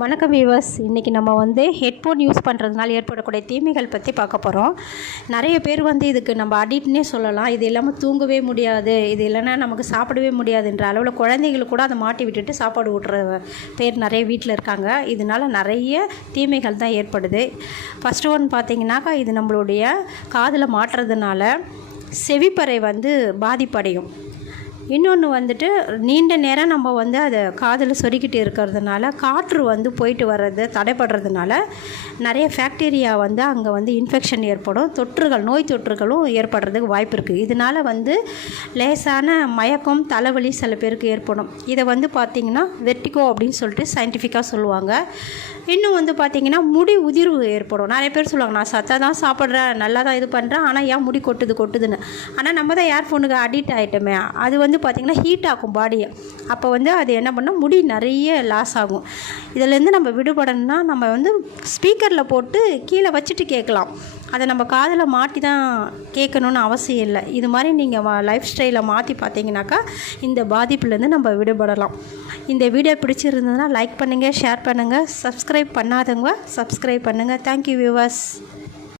வணக்கம் வியூவர்ஸ் இன்றைக்கி நம்ம வந்து ஹெட்ஃபோன் யூஸ் பண்ணுறதுனால ஏற்படக்கூடிய தீமைகள் பற்றி பார்க்க போகிறோம் நிறைய பேர் வந்து இதுக்கு நம்ம அடிக்ட்னே சொல்லலாம். இது இல்லாமல் தூங்கவே முடியாது. இது இல்லைன்னா நமக்கு சாப்பிடவே முடியாதுன்ற அளவில் குழந்தைங்களுக்கு கூட அதை மாட்டி விட்டுட்டு சாப்பாடு ஊட்டுற பேர் நிறைய வீட்டில் இருக்காங்க. இதனால் நிறைய தீமைகள் தான் ஏற்படுது. ஃபஸ்ட்டு ஒன் பார்த்தீங்கன்னாக்கா இது நம்மளுடைய காதில் மாட்டுறதுனால செவிப்பறை வந்து பாதிப்படையும். இன்னொன்று வந்துட்டு நீண்ட நேரம் நம்ம வந்து அதை காதில் சொருக்கிட்டு இருக்கிறதுனால காற்று வந்து போயிட்டு வர்றது தடைப்படுறதுனால நிறைய ஃபேக்டீரியா வந்து அங்கே வந்து இன்ஃபெக்ஷன் ஏற்படும். தொற்றுகள் நோய் தொற்றுகளும் ஏற்படுறதுக்கு வாய்ப்பு இருக்குது இதனால் வந்து லேசான மயக்கம் தலைவலி சில பேருக்கு ஏற்படும். இதை வந்து பார்த்திங்கன்னா வெர்டிகோ அப்படின்னு சொல்லிட்டு சயின்டிஃபிக்காக சொல்லுவாங்க. இன்னும் வந்து பார்த்திங்கன்னா முடி உதிர்வு ஏற்படும். நிறைய பேர் சொல்லுவாங்க நான் சத்தாக தான் சாப்பிட்றேன் நல்லா தான் இது பண்ணுறேன் ஆனால் ஏன் முடி கொட்டுது கொட்டுதுன்னு? ஆனால் நம்ம தான் ஏர்ஃபோனுக்கு அடிக்ட் ஆகிட்டோமே அது வந்து பார்த்திங்கன்னா ஹீட் ஆகும் பாடியை அப்போ வந்து அது என்ன பண்ணால் முடி நிறைய லாஸ் ஆகும். இதிலேருந்து நம்ம விடுபடணும்னா நம்ம வந்து ஸ்பீக்கரில் போட்டு கீழே வச்சுட்டு கேட்கலாம். அதை நம்ம காதில் மாட்டி தான் கேட்கணுன்னு அவசியம் இல்லை. இது மாதிரி நீங்கள் லைஃப் ஸ்டைலை மாற்றி பார்த்தீங்கன்னாக்கா இந்த பாதிப்புலேருந்து நம்ம விடுபடலாம். இந்த வீடியோ பிடிச்சிருந்ததுன்னா லைக் பண்ணுங்கள் ஷேர் பண்ணுங்கள் சப்ஸ்கிரைப் பண்ணாதவங்க சப்ஸ்கிரைப் பண்ணுங்கள் தேங்க்யூ வியூவர்ஸ்